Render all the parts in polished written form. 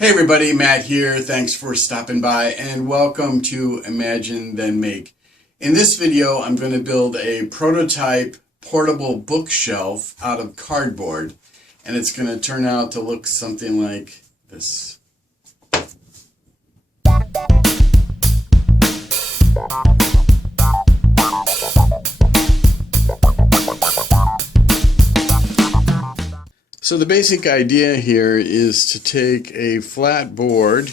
Hey everybody, Matt here. Thanks for stopping by and welcome to Imagine Then Make. In this video, I'm going to build a prototype portable bookshelf out of cardboard, and it's going to turn out to look something like this. So the basic idea here is to take a flat board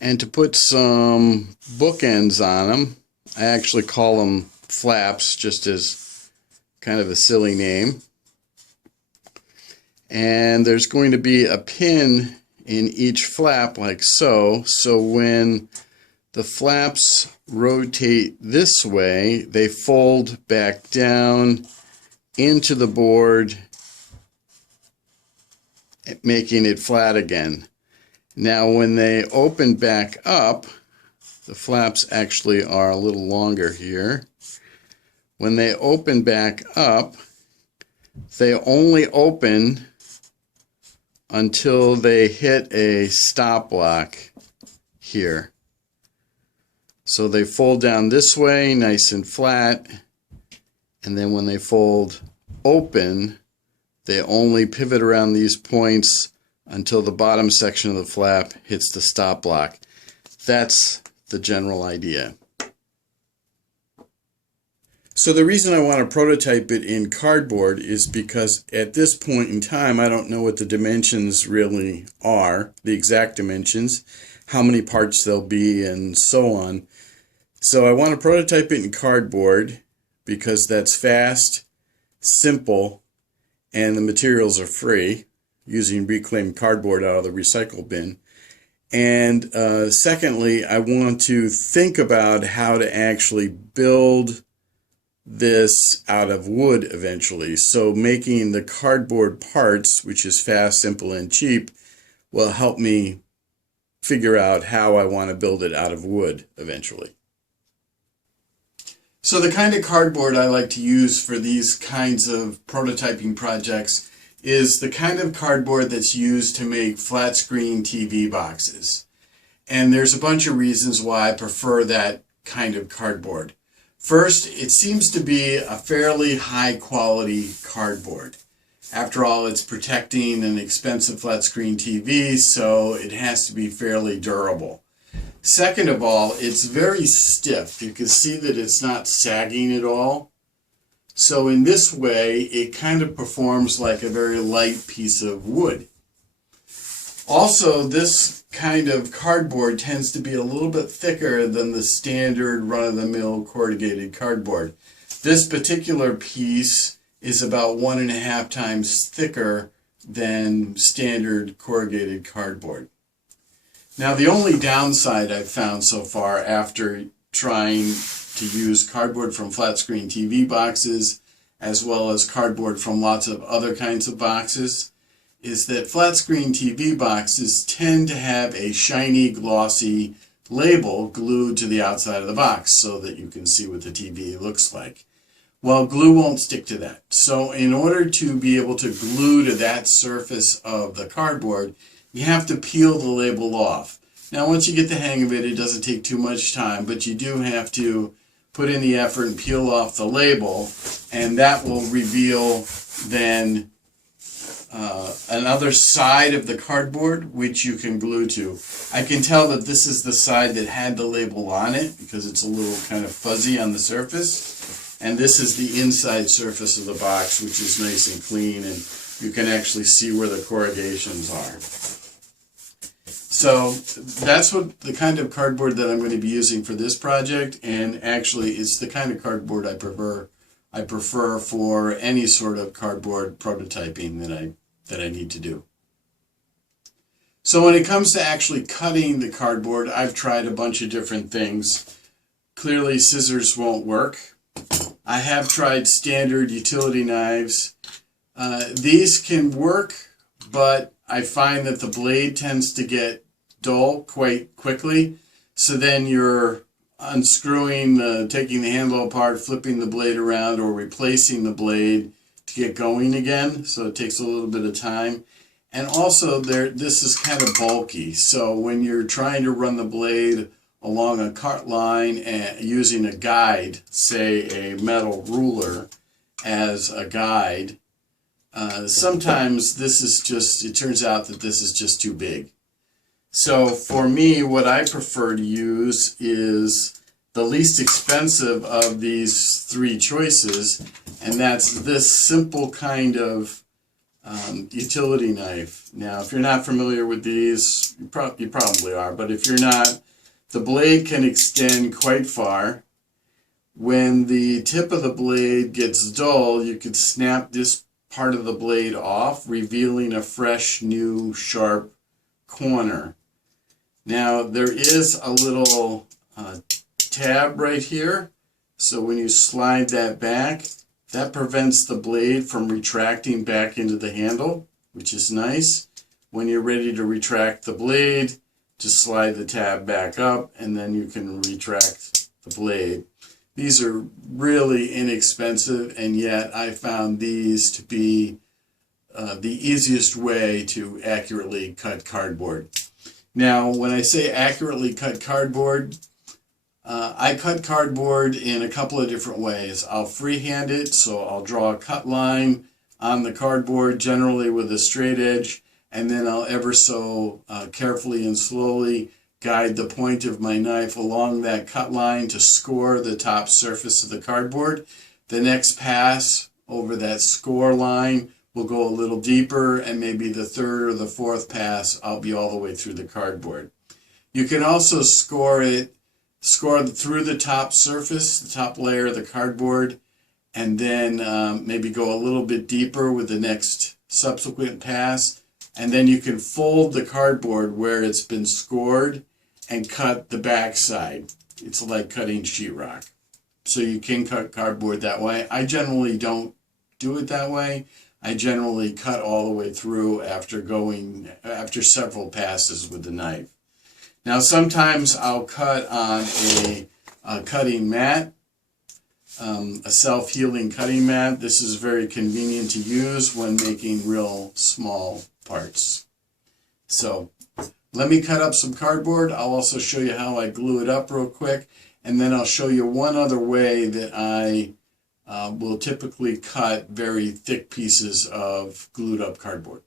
and to put some bookends on them. I actually call them flaps just as kind of a silly name. And there's going to be a pin in each flap like so. So when the flaps rotate this way, they fold back down into the board, making it flat again. Now when they open back up, the flaps actually are a little longer here. When they open back up, they only open until they hit a stop block here. So they fold down this way, nice and flat, and then when they fold open, they only pivot around these points until the bottom section of the flap hits the stop block. That's the general idea. So the reason I want to prototype it in cardboard is because at this point in time I don't know what the dimensions really are, the exact dimensions, how many parts there'll be, and so on. So I want to prototype it in cardboard because that's fast, simple, and the materials are free, using reclaimed cardboard out of the recycle bin. And secondly, I want to think about how to actually build this out of wood eventually. So making the cardboard parts, which is fast, simple, and cheap, will help me figure out how I want to build it out of wood eventually. So the kind of cardboard I like to use for these kinds of prototyping projects is the kind of cardboard that's used to make flat screen TV boxes. And there's a bunch of reasons why I prefer that kind of cardboard. First, it seems to be a fairly high quality cardboard. After all, it's protecting an expensive flat screen TV, so it has to be fairly durable. Second of all, it's very stiff. You can see that it's not sagging at all. So in this way, it kind of performs like a very light piece of wood. Also, this kind of cardboard tends to be a little bit thicker than the standard run-of-the-mill corrugated cardboard. This particular piece is about 1.5 times thicker than standard corrugated cardboard. Now, the only downside I've found so far after trying to use cardboard from flat screen TV boxes as well as cardboard from lots of other kinds of boxes is that flat screen TV boxes tend to have a shiny, glossy label glued to the outside of the box so that you can see what the TV looks like. Well, glue won't stick to that. So in order to be able to glue to that surface of the cardboard, you have to peel the label off. Now, once you get the hang of it, it doesn't take too much time, but you do have to put in the effort and peel off the label, and that will reveal then another side of the cardboard which you can glue to. I can tell that this is the side that had the label on it because it's a little kind of fuzzy on the surface, and this is the inside surface of the box, which is nice and clean, and you can actually see where the corrugations are. So that's what the kind of cardboard that I'm going to be using for this project, and actually it's the kind of cardboard I prefer for any sort of cardboard prototyping that I need to do. So when it comes to actually cutting the cardboard, I've tried a bunch of different things. Clearly scissors won't work. I have tried standard utility knives. These can work, but I find that the blade tends to get dull quite quickly. So then you're unscrewing, taking the handle apart, flipping the blade around, or replacing the blade to get going again. So it takes a little bit of time. And also this is kind of bulky, so when you're trying to run the blade along a cut line and using a guide, say a metal ruler as a guide, sometimes it turns out that this is just too big. So for me, what I prefer to use is the least expensive of these three choices, and that's this simple kind of utility knife. Now, if you're not familiar with these, you probably are, but if you're not, the blade can extend quite far. When the tip of the blade gets dull, you could snap this part of the blade off, revealing a fresh, new, sharp corner. Now, there is a little tab right here, so when you slide that back, that prevents the blade from retracting back into the handle, which is nice. When you're ready to retract the blade, just slide the tab back up and then you can retract the blade. These are really inexpensive, and yet I found these to be the easiest way to accurately cut cardboard. Now, when I say accurately cut cardboard, I cut cardboard in a couple of different ways. I'll freehand it, so I'll draw a cut line on the cardboard, generally with a straight edge, and then I'll ever so carefully and slowly guide the point of my knife along that cut line to score the top surface of the cardboard. The next pass over that score line will go a little deeper, and maybe the third or the fourth pass, I'll be all the way through the cardboard. You can also score through the top surface, the top layer of the cardboard, and then maybe go a little bit deeper with the next subsequent pass. And then you can fold the cardboard where it's been scored and cut the back side. It's like cutting sheetrock. So you can cut cardboard that way. I generally don't do it that way. I generally cut all the way through after several passes with the knife. Now, sometimes I'll cut on a cutting mat, a self-healing cutting mat. This is very convenient to use when making real small parts. So let me cut up some cardboard. I'll also show you how I glue it up real quick, and then I'll show you one other way that I will typically cut very thick pieces of glued up cardboard.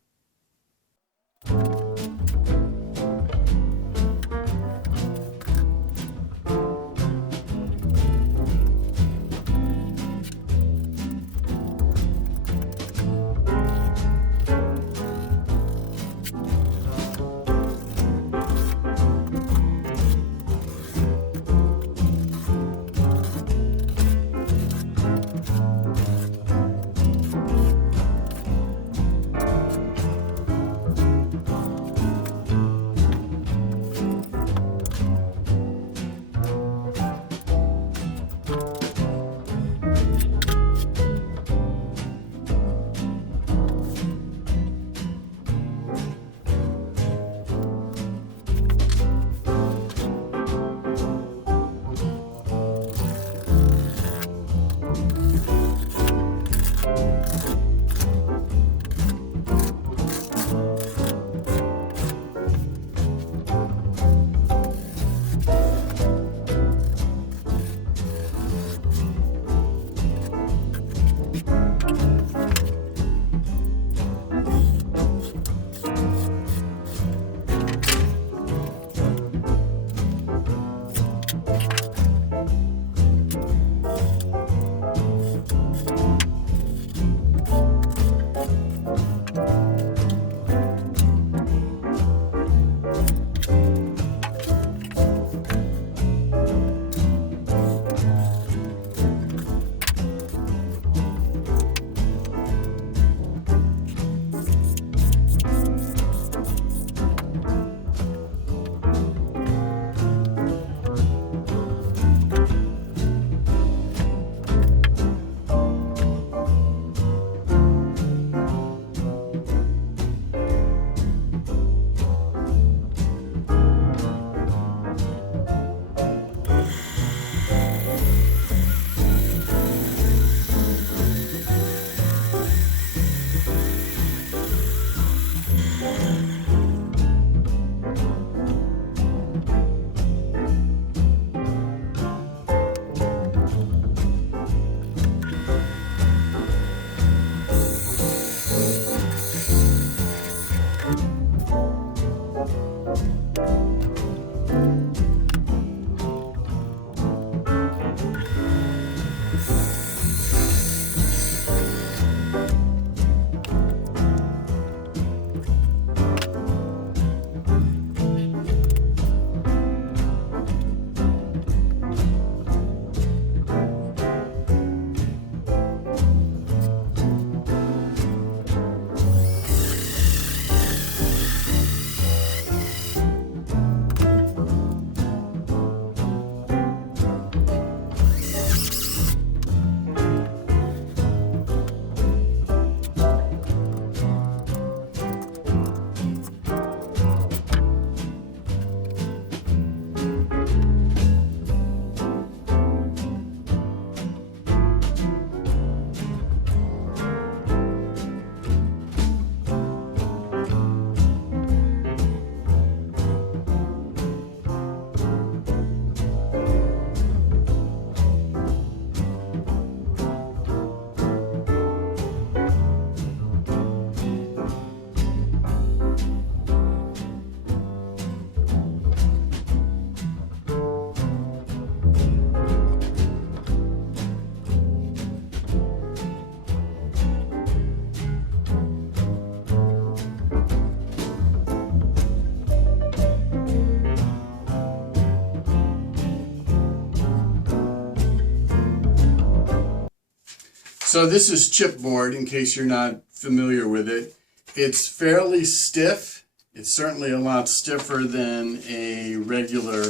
So this is chipboard, in case you're not familiar with it. It's fairly stiff. It's certainly a lot stiffer than a regular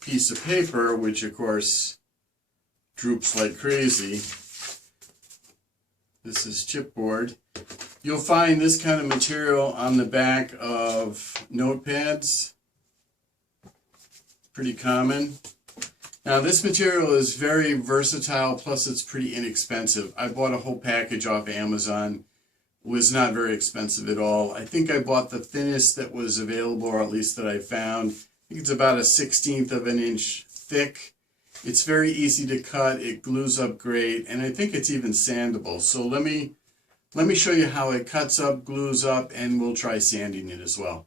piece of paper, which of course droops like crazy. This is chipboard. You'll find this kind of material on the back of notepads. Pretty common. Now this material is very versatile, plus it's pretty inexpensive. I bought a whole package off Amazon. It was not very expensive at all. I think I bought the thinnest that was available, or at least that I found. I think it's about a 1/16 of an inch thick. It's very easy to cut, it glues up great, and I think it's even sandable. So let me show you how it cuts up, glues up, and we'll try sanding it as well.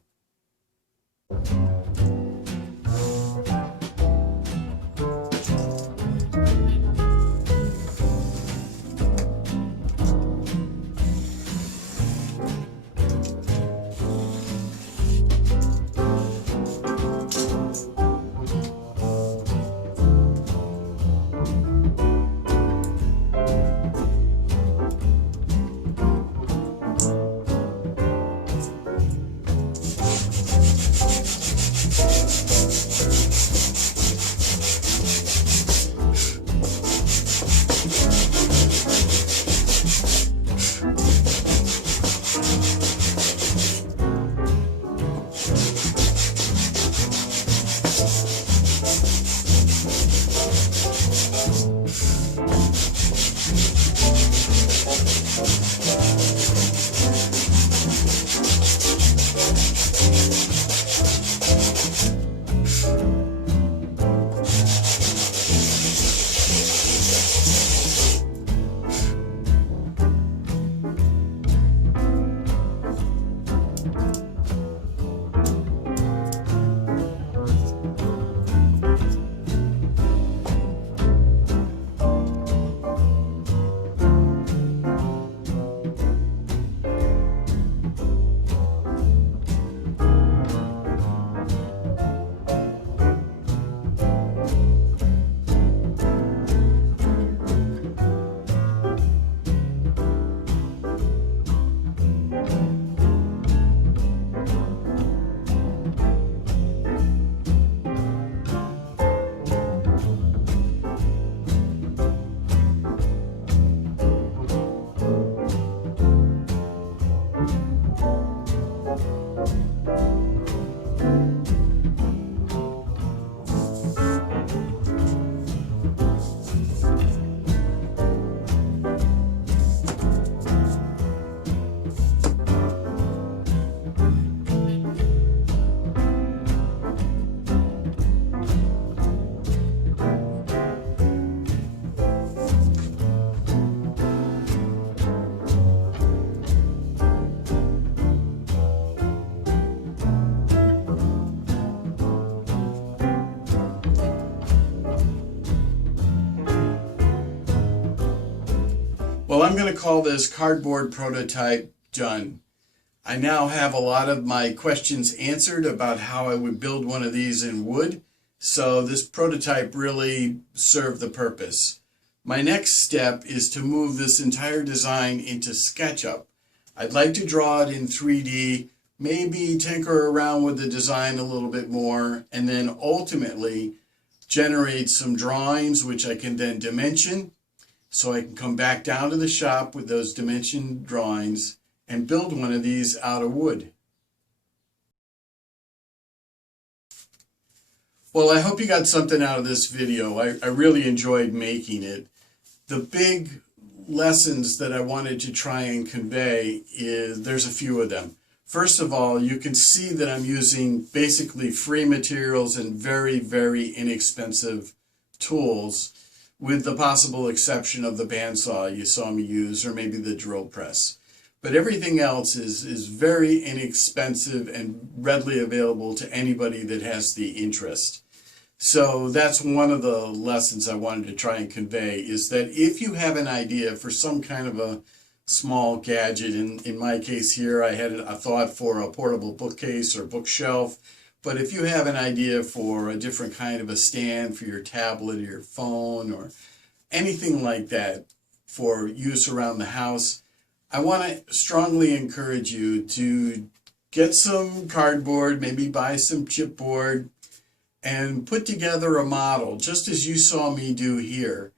Well, I'm going to call this cardboard prototype done. I now have a lot of my questions answered about how I would build one of these in wood, so this prototype really served the purpose. My next step is to move this entire design into SketchUp. I'd like to draw it in 3D, maybe tinker around with the design a little bit more, and then ultimately generate some drawings which I can then dimension, so I can come back down to the shop with those dimension drawings and build one of these out of wood. Well, I hope you got something out of this video. I really enjoyed making it. The big lessons that I wanted to try and convey there's a few of them. First of all, you can see that I'm using basically free materials and very, very inexpensive tools, with the possible exception of the bandsaw you saw me use, or maybe the drill press. But everything else is very inexpensive and readily available to anybody that has the interest. So that's one of the lessons I wanted to try and convey, is that if you have an idea for some kind of a small gadget, in my case here I had a thought for a portable bookcase or bookshelf, but if you have an idea for a different kind of a stand for your tablet or your phone or anything like that for use around the house, I want to strongly encourage you to get some cardboard, maybe buy some chipboard, and put together a model, just as you saw me do here.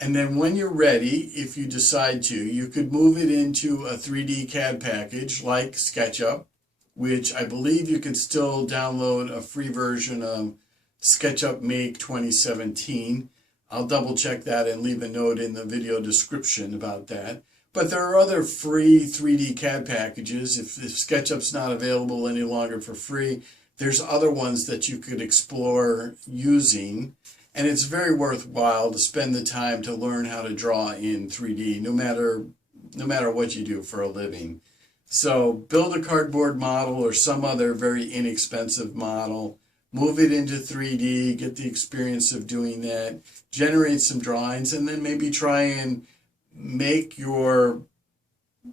And then when you're ready, if you decide to, you could move it into a 3D CAD package like SketchUp, which I believe you can still download a free version of SketchUp Make 2017. I'll double check that and leave a note in the video description about that. But there are other free 3D CAD packages. If SketchUp's not available any longer for free, there's other ones that you could explore using. And it's very worthwhile to spend the time to learn how to draw in 3D, no matter what you do for a living. So build a cardboard model or some other very inexpensive model, move it into 3D, get the experience of doing that, generate some drawings, and then maybe try and make your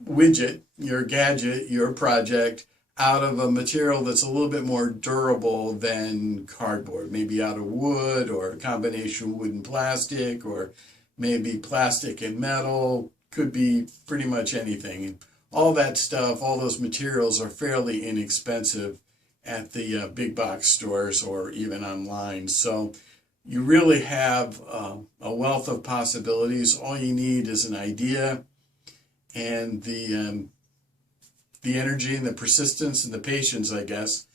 widget, your gadget, your project out of a material that's a little bit more durable than cardboard, maybe out of wood or a combination wood and plastic, or maybe plastic and metal. Could be pretty much anything. And all that stuff, all those materials are fairly inexpensive at the big box stores or even online. So you really have a wealth of possibilities. All you need is an idea and the energy and the persistence and the patience, I guess,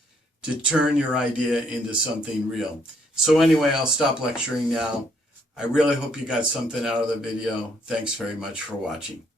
to turn your idea into something real. So anyway, I'll stop lecturing now. I really hope you got something out of the video. Thanks very much for watching.